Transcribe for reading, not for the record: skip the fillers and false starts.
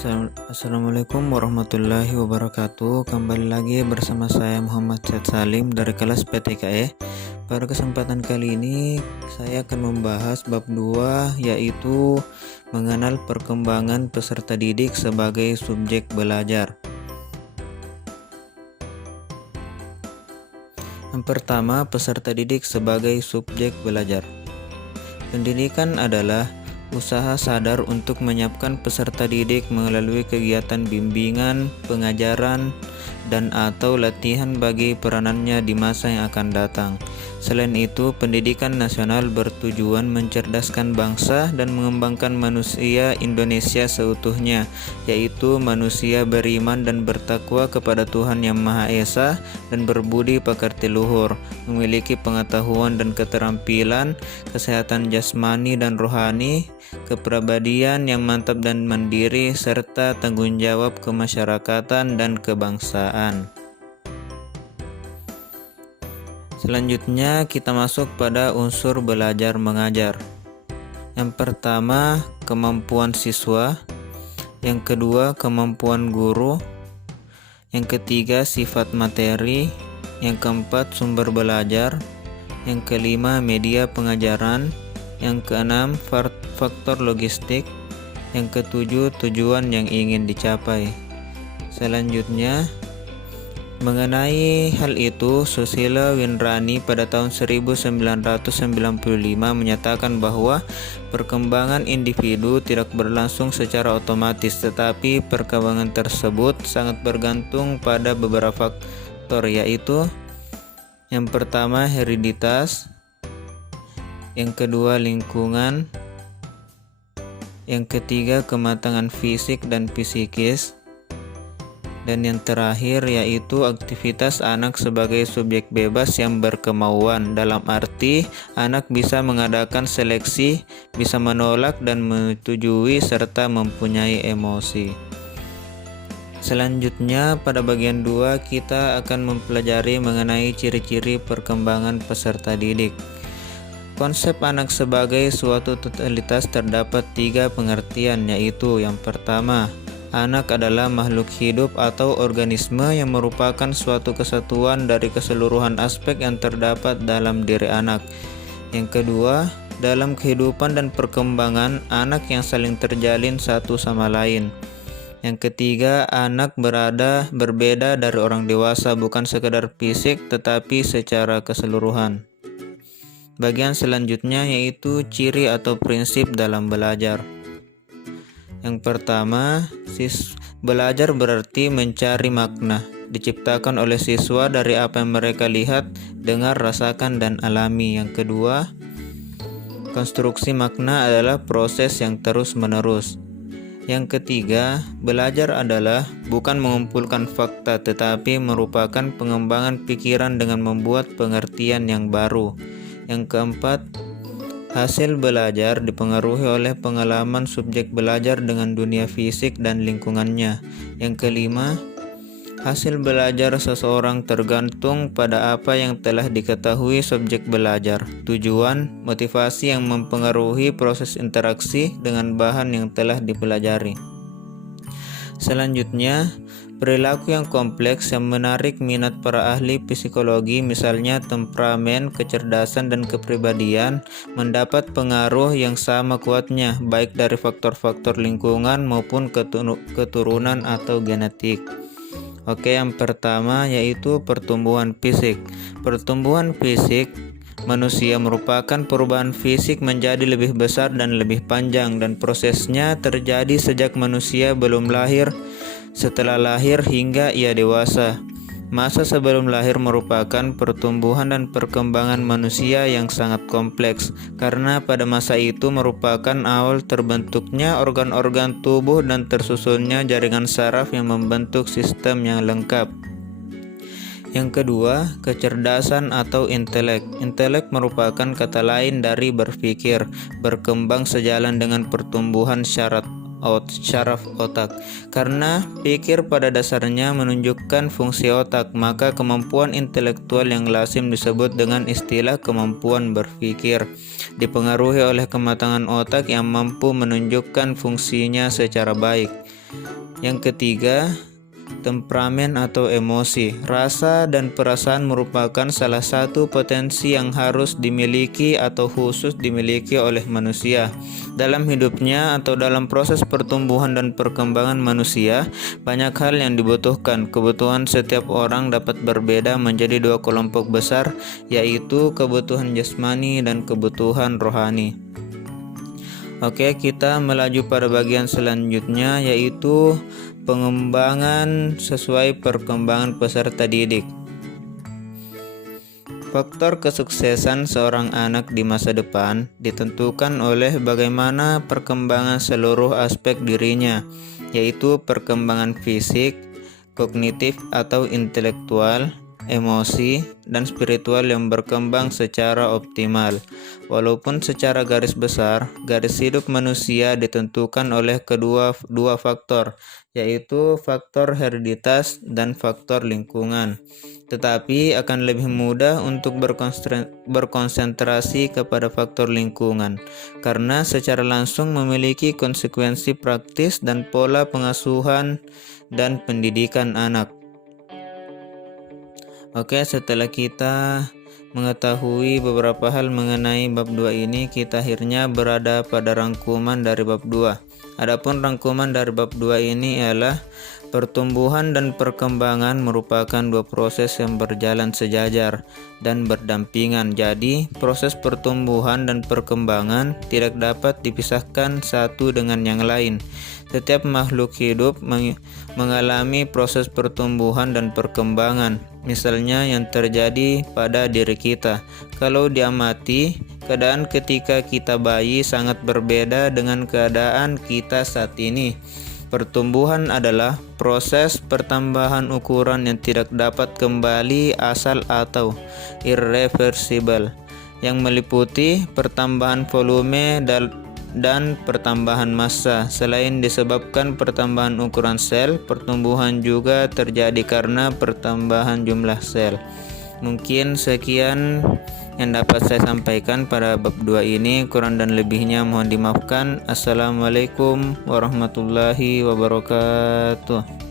Assalamualaikum warahmatullahi wabarakatuh. Kembali lagi bersama saya Muhammad Syed Salim dari kelas PTKE. Pada kesempatan kali ini saya akan membahas bab 2, yaitu mengenal perkembangan peserta didik sebagai subjek belajar. Yang pertama, peserta didik sebagai subjek belajar. Pendidikan adalah usaha sadar untuk menyiapkan peserta didik melalui kegiatan bimbingan, pengajaran, dan atau latihan bagi peranannya di masa yang akan datang. Selain itu, pendidikan nasional bertujuan mencerdaskan bangsa dan mengembangkan manusia Indonesia seutuhnya, yaitu manusia beriman dan bertakwa kepada Tuhan Yang Maha Esa dan berbudi pekerti luhur, memiliki pengetahuan dan keterampilan, kesehatan jasmani dan rohani, kepribadian yang mantap dan mandiri, serta tanggung jawab kemasyarakatan dan kebangsaan. Selanjutnya kita masuk pada unsur belajar mengajar. Yang pertama, kemampuan siswa. Yang kedua, kemampuan guru. Yang ketiga, sifat materi. Yang keempat, sumber belajar. Yang kelima, media pengajaran. Yang keenam, faktor logistik. Yang ketujuh, tujuan yang ingin dicapai. Selanjutnya, mengenai hal itu, Susilo Winrani pada tahun 1995 menyatakan bahwa perkembangan individu tidak berlangsung secara otomatis, tetapi perkembangan tersebut sangat bergantung pada beberapa faktor, yaitu yang pertama hereditas, yang kedua lingkungan, yang ketiga kematangan fisik dan psikis, dan yang terakhir yaitu aktivitas anak sebagai subjek bebas yang berkemauan. Dalam arti, anak bisa mengadakan seleksi, bisa menolak dan menyetujui, serta mempunyai emosi. Selanjutnya, pada bagian 2 kita akan mempelajari mengenai ciri-ciri perkembangan peserta didik. Konsep anak sebagai suatu totalitas terdapat 3 pengertian, yaitu yang pertama, anak adalah makhluk hidup atau organisme yang merupakan suatu kesatuan dari keseluruhan aspek yang terdapat dalam diri anak. Yang kedua, dalam kehidupan dan perkembangan, anak yang saling terjalin satu sama lain. Yang ketiga, anak berbeda dari orang dewasa, bukan sekedar fisik tetapi secara keseluruhan. Bagian selanjutnya yaitu ciri atau prinsip dalam belajar. Yang pertama, belajar berarti mencari makna, diciptakan oleh siswa dari apa yang mereka lihat, dengar, rasakan, dan alami. Yang kedua, konstruksi makna adalah proses yang terus-menerus. Yang ketiga, belajar adalah bukan mengumpulkan fakta, tetapi merupakan pengembangan pikiran dengan membuat pengertian yang baru. Yang keempat, hasil belajar dipengaruhi oleh pengalaman subjek belajar dengan dunia fisik dan lingkungannya. Yang kelima, hasil belajar seseorang tergantung pada apa yang telah diketahui subjek belajar. Tujuan, motivasi yang mempengaruhi proses interaksi dengan bahan yang telah dipelajari. Selanjutnya, perilaku yang kompleks yang menarik minat para ahli psikologi, misalnya temperamen, kecerdasan, dan kepribadian, mendapat pengaruh yang sama kuatnya, baik dari faktor-faktor lingkungan maupun keturunan atau genetik. Oke, yang pertama yaitu pertumbuhan fisik. Pertumbuhan fisik manusia merupakan perubahan fisik menjadi lebih besar dan lebih panjang, dan prosesnya terjadi sejak manusia belum lahir, setelah lahir hingga ia dewasa. Masa sebelum lahir merupakan pertumbuhan dan perkembangan manusia yang sangat kompleks, karena pada masa itu merupakan awal terbentuknya organ-organ tubuh dan tersusunnya jaringan saraf yang membentuk sistem yang lengkap. Yang kedua, kecerdasan atau intelek. Intelek merupakan kata lain dari berpikir, berkembang sejalan dengan pertumbuhan syaraf otak. Karena pikir pada dasarnya menunjukkan fungsi otak, maka kemampuan intelektual yang lazim disebut dengan istilah kemampuan berpikir, dipengaruhi oleh kematangan otak yang mampu menunjukkan fungsinya secara baik. Yang ketiga, temperamen atau emosi. Rasa dan perasaan merupakan salah satu potensi yang harus dimiliki atau khusus dimiliki oleh manusia. Dalam hidupnya atau dalam proses pertumbuhan dan perkembangan manusia, banyak hal yang dibutuhkan. Kebutuhan setiap orang dapat berbeda menjadi dua kelompok besar, yaitu kebutuhan jasmani dan kebutuhan rohani. Oke, kita melaju pada bagian selanjutnya, yaitu pengembangan sesuai perkembangan peserta didik. Faktor kesuksesan seorang anak di masa depan ditentukan oleh bagaimana perkembangan seluruh aspek dirinya, yaitu perkembangan fisik, kognitif atau intelektual, emosi, dan spiritual yang berkembang secara optimal. Walaupun secara garis besar, garis hidup manusia ditentukan oleh dua faktor, yaitu faktor hereditas dan faktor lingkungan. Tetapi akan lebih mudah untuk berkonsentrasi kepada faktor lingkungan, karena secara langsung memiliki konsekuensi praktis dan pola pengasuhan dan pendidikan anak. Oke, setelah kita mengetahui beberapa hal mengenai bab 2 ini, kita akhirnya berada pada rangkuman dari bab 2. Adapun rangkuman dari bab 2 ini ialah pertumbuhan dan perkembangan merupakan dua proses yang berjalan sejajar dan berdampingan. Jadi, proses pertumbuhan dan perkembangan tidak dapat dipisahkan satu dengan yang lain. Setiap makhluk hidup mengalami proses pertumbuhan dan perkembangan, misalnya yang terjadi pada diri kita. Kalau diamati, keadaan ketika kita bayi sangat berbeda dengan keadaan kita saat ini. Pertumbuhan adalah proses pertambahan ukuran yang tidak dapat kembali asal atau irreversible, yang meliputi pertambahan volume dan pertambahan massa. Selain disebabkan pertambahan ukuran sel, pertumbuhan juga terjadi karena pertambahan jumlah sel. Mungkin sekian yang dapat saya sampaikan pada bab 2 ini. Kurang dan lebihnya mohon dimaafkan. Assalamualaikum warahmatullahi wabarakatuh.